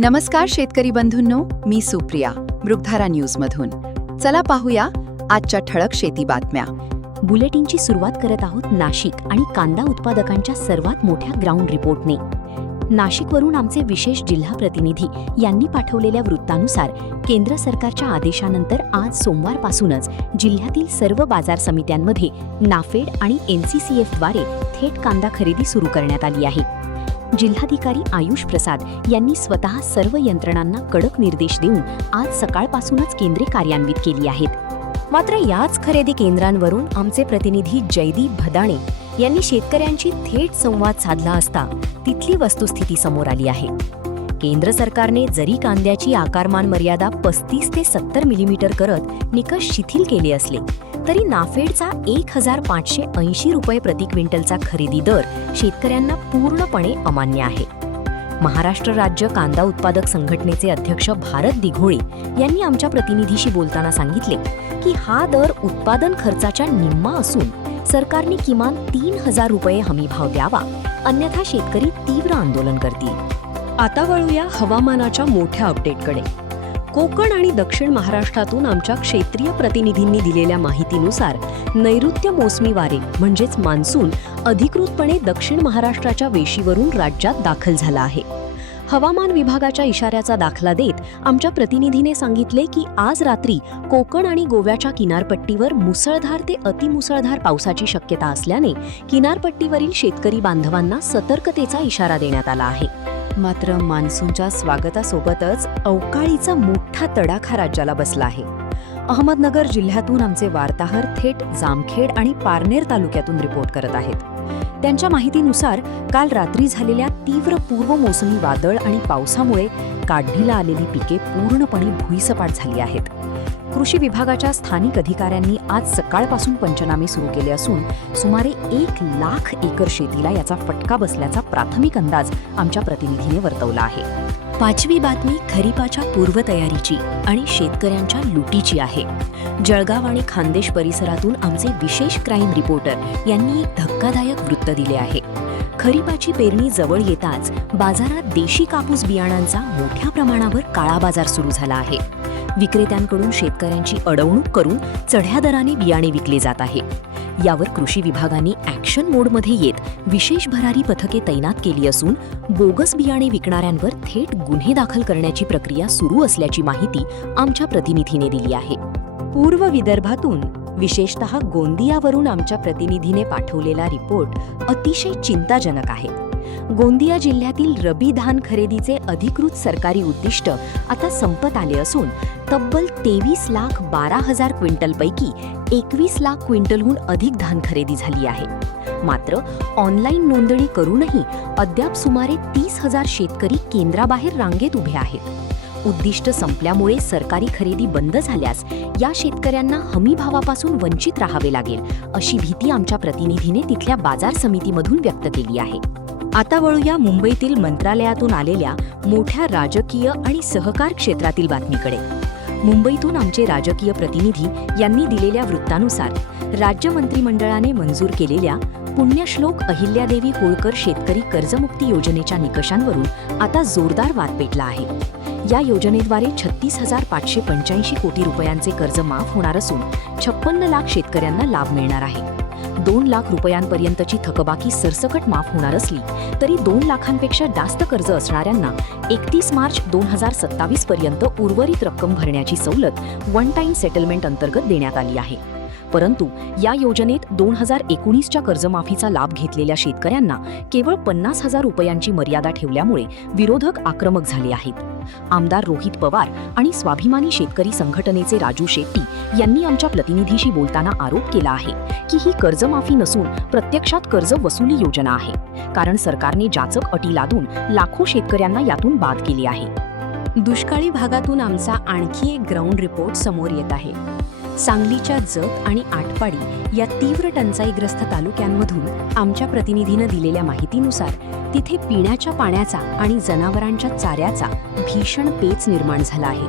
नमस्कार शेतकरी बंधूंनो, मी सुप्रिया मृगधारा न्यूजमधून. चला पाहूया आजच्या ठळक शेती बातम्या. बुलेटिनची सुरुवात करत आहोत नाशिक आणि कांदा उत्पादकांच्या सर्वात मोठ्या ग्राउंड रिपोर्टने. नाशिकवरून आमचे विशेष जिल्हा प्रतिनिधी यांनी पाठवलेल्या वृत्तानुसार केंद्र सरकारच्या आदेशानंतर आज सोमवारपासूनच जिल्ह्यातील सर्व बाजार समित्यांमध्ये नाफेड आणि NCCF-द्वारे थेट कांदा खरेदी सुरू करण्यात आली आहे. जिल्हाधिकारी आयुष प्रसाद यांनी स्वतः सर्व यंत्रणांना कडक निर्देश देऊन आज सकाळपासूनच केंद्रे कार्यान्वित केली आहेत. मात्र याच खरेदी केंद्रांवरून आमचे प्रतिनिधी जयदीप भदाणे यांनी शेतकऱ्यांशी थेट संवाद साधला असता तिथली वस्तुस्थिती समोर आली आहे. केंद्र सरकारने जरी कांद्याची आकारमान मर्यादा 35 ते 70 मिलीमीटर करत निकष शिथिल केले असले तरी नाफेडचा 1580 रुपये प्रति क्विंटलचा खरेदी दर शेतकऱ्यांना पूर्णपणे अमान्य आहे. महाराष्ट्र राज्य कांदा उत्पादक संघटनेचे अध्यक्ष भारत दिघोळे यांनी आमच्या प्रतिनिधीशी बोलताना सांगितले की हा दर उत्पादन खर्चाच्या निम्मा असून सरकारने किमान 3000 रुपये हमीभाव द्यावा, अन्यथा शेतकरी तीव्र आंदोलन करतील. आता वळूया हवामानाच्या मोठ्या अपडेटकडे. कोकण आणि दक्षिण महाराष्ट्रातून आमच्या क्षेत्रीय प्रतिनिधींनी दिलेल्या माहितीनुसार नैऋत्य मोसमी वारे म्हणजेच मान्सून अधिकृतपणे दक्षिण महाराष्ट्राच्या वेशीवरून राज्यात दाखल झाला आहे. हवामान विभागाच्या इशाऱ्याचा दाखला देत आमच्या प्रतिनिधीने सांगितले की आज रात्री कोकण आणि गोव्याच्या किनारपट्टीवर मुसळधार ते अतिमुसळधार पावसाची शक्यता असल्याने किनारपट्टीवरील शेतकरी बांधवांना सतर्कतेचा इशारा देण्यात आला आहे. मात्र मान्सूनच्या स्वागतासोबतच अवकाळीचा मोठा तडाखा राज्याला बसला आहे. अहमदनगर जिल्ह्यातून आमचे वार्ताहर थेट जामखेड आणि पारनेर तालुक्यातून रिपोर्ट करत आहेत. त्यांच्या माहितीनुसार काल रात्री झालेल्या तीव्र पूर्व मोसमी वादळ आणि पावसामुळे काढणीला आलेली पिके पूर्णपणे भुईसपाट झाली आहेत. कृषी विभागाच्या स्थानिक अधिकाऱ्यांनी आज सकाळपासून पंचनामे सुरू केले असून सुमारे 1,00,000 एकर शेतीला याचा फटका बसल्याचा प्राथमिक अंदाज आमच्या प्रतिनिधीने वर्तवला आहे. पाचवी बातमी खरीपाच्या पूर्वतयारीची आणि शेतकऱ्यांच्या लुटीची आहे. जळगाव आणि खान्देश परिसरातून आमचे विशेष क्राईम रिपोर्टर यांनी एक धक्कादायक वृत्त दिले आहे. खरीपाची पेरणी जवळ येताच बाजारात देशी कापूस बियाणांचा मोठ्या प्रमाणावर काळा बाजार सुरू झाला आहे. विक्रेत्यांकडून शेतकऱ्यांची अडवणूक करून चढ्या दराने बियाणे विकले जात आहे. यावर कृषी विभागाने ॲक्शन मोडमध्ये येत विशेष भरारी पथके तैनात केली असून बोगस बियाणे विकणाऱ्यांवर थेट गुन्हे दाखल करण्याची प्रक्रिया सुरू असल्याची माहिती आमच्या प्रतिनिधीने दिली आहे. पूर्व विदर्भातून विशेषतः गोंदियावरून आमच्या प्रतिनिधीने पाठवलेला रिपोर्ट अतिशय चिंताजनक आहे. गोंदिया जिल्ह्यातील रबी धान खरेदीचे अधिकृत सरकारी उद्दिष्ट आता संपत आले असून तब्बल 23,12,000 क्विंटलपैकी 21,00,000 क्विंटलहून अधिक धान खरेदी झाली आहे. मात्र ऑनलाईन नोंदणी करूनही अद्याप सुमारे 30,000 शेतकरी केंद्राबाहेर रांगेत उभे आहेत. उद्दिष्ट संपल्यामुळे सरकारी खरेदी बंद झाल्यास या शेतकऱ्यांना हमीभावापासून वंचित राहावे लागेल अशी भीती आमच्या प्रतिनिधीने तिथल्या बाजार समितीमधून व्यक्त केली आहे. आता वळूया मुंबईतील मंत्रालयातून आलेल्या मोठ्या राजकीय आणि सहकार क्षेत्रातील बातमीकडे. मुंबईतून आमचे राजकीय प्रतिनिधी यांनी दिलेल्या वृत्तानुसार राज्य मंत्रिमंडळाने मंजूर केलेल्या पुण्यश्लोक अहिल्यादेवी होळकर शेतकरी कर्जमुक्ती योजनेच्या निकषांवरून आता जोरदार वाद पेटला आहे. या योजनेद्वारे 36,585 कोटी रुपयांचे कर्ज माफ होणार असून 56,00,000 शेतकऱ्यांना लाभ मिळणार आहे. 2,00,000 रुपयांपर्यंतची थकबाकी सरसकट माफ होणार असली तरी 2 लाखांपेक्षा जास्त कर्ज असणाऱ्यांना 31 मार्च 2027 पर्यंत उर्वरित रक्कम भरण्याची सवलत वन टाइम सेटलमेंट अंतर्गत देण्यात आली आहे. परंतु या योजनेत 2019च्या कर्जमाफीचा लाभ घेतलेल्या शेतकऱ्यांना केवळ 50,000 रुपयांची मर्यादा ठेवल्यामुळे विरोधक आक्रमक झाले आहेत. आमदार रोहित पवार आणि स्वाभिमानी शेतकरी संघटनेचे राजू शेट्टी यांनी आमच्या प्रतिनिधीशी बोलताना आरोप केला आहे की ही कर्जमाफी नसून प्रत्यक्षात कर्ज वसुली योजना आहे, कारण सरकारने जाचक अटी लादून लाखो शेतकऱ्यांना यातून बाद केले आहे. दुष्काळी भागातून आमचा आणखी एक ग्राउंड रिपोर्ट समोर येत आहे. सांगलीच्या जत आणि आटपाडी या तीव्र टंचाईग्रस्त तालुक्यांमधून आमच्या प्रतिनिधीनं दिलेल्या माहितीनुसार तिथे पिण्याच्या पाण्याचा आणि जनावरांच्या चाऱ्याचा भीषण पेच निर्माण झाला आहे.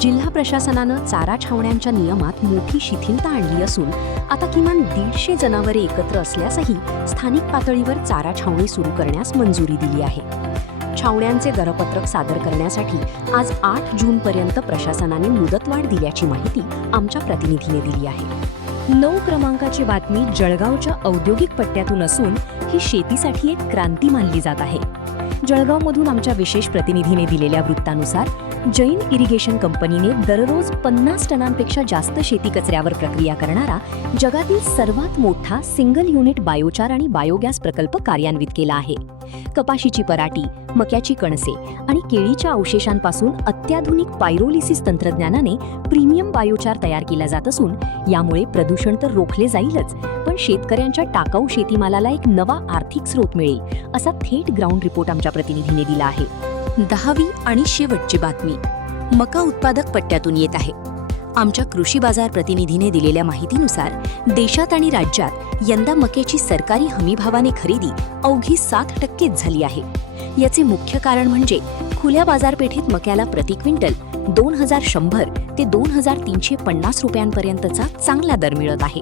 जिल्हा प्रशासनानं चारा छावण्यांच्या नियमात मोठी शिथिलता आणली असून आता किमान 150 जनावरे एकत्र असल्यासही स्थानिक पातळीवर चारा छावणी सुरू करण्यास मंजुरी दिली आहे. छावण्यांचे दरपत्रक सादर करण्यासाठी आज 8 जूनपर्यंत प्रशासनाने मुदतवाढ दिल्याची माहिती आमच्या प्रतिनिधीने दिली आहे. 9 क्रमांकाची बातमी जळगावच्या औद्योगिक पट्ट्यातून असून ही शेतीसाठी एक क्रांती मानली जात आहे. जळगावमधून आमच्या विशेष प्रतिनिधीने दिलेल्या वृत्तानुसार जैन इरिगेशन कंपनीने दररोज 50 टनांपेक्षा जास्त शेती कचऱ्यावर प्रक्रिया करणारा जगातील सर्वात मोठा सिंगल युनिट बायोचार आणि बायोगॅस प्रकल्प कार्यान्वित केला आहे. कपाशीची पराठी, मक्याची कणसे आणि केळीच्या अवशेषांपासून अत्याधुनिक पायरोलिसिस तंत्रज्ञानाने प्रीमियम बायोचार तयार केला जात असून यामुळे प्रदूषण तर रोखले जाईलच, पण शेतकऱ्यांच्या टाकाऊ शेतीमालाला एक नवा आर्थिक स्रोत मिळेल, असा थेट ग्राउंड रिपोर्ट आमच्या प्रतिनिधीने दिला आहे. 10वी आणि शेवटची बातमी मका उत्पादक पट्ट्यातून येत आहे. आमच्या कृषी बाजार प्रतिनिधीने दिलेल्या माहितीनुसार देशात आणि राज्यात यंदा मक्याची सरकारी हमीभावाने खरेदी अवघी 7% झाली आहे. याचे मुख्य कारण म्हणजे खुल्या बाजारपेठेत मक्याला प्रति क्विंटल 2100 ते 2350 रुपयांपर्यंतचा चांगला दर मिळत आहे.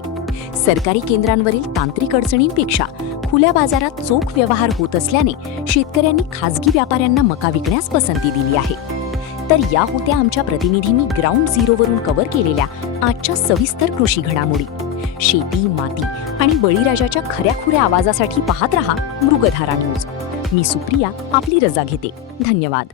सरकारी केंद्रांवरील तांत्रिक अडचणींपेक्षा खुल्या बाजारात चोख व्यवहार होत असल्याने शेतकऱ्यांनी खासगी व्यापाऱ्यांना मका विकण्यास पसंती दिली आहे. तर या होत्या आमच्या प्रतिनिधींनी ग्राउंड झिरोवरून कव्हर केलेल्या आजच्या सविस्तर कृषी घडामोडी. शेती, माती आणि बळीराजाच्या खऱ्याखुऱ्या आवाजासाठी पाहत रहा मृगधारा न्यूज. मी सुप्रिया आपली रजा घेते. धन्यवाद.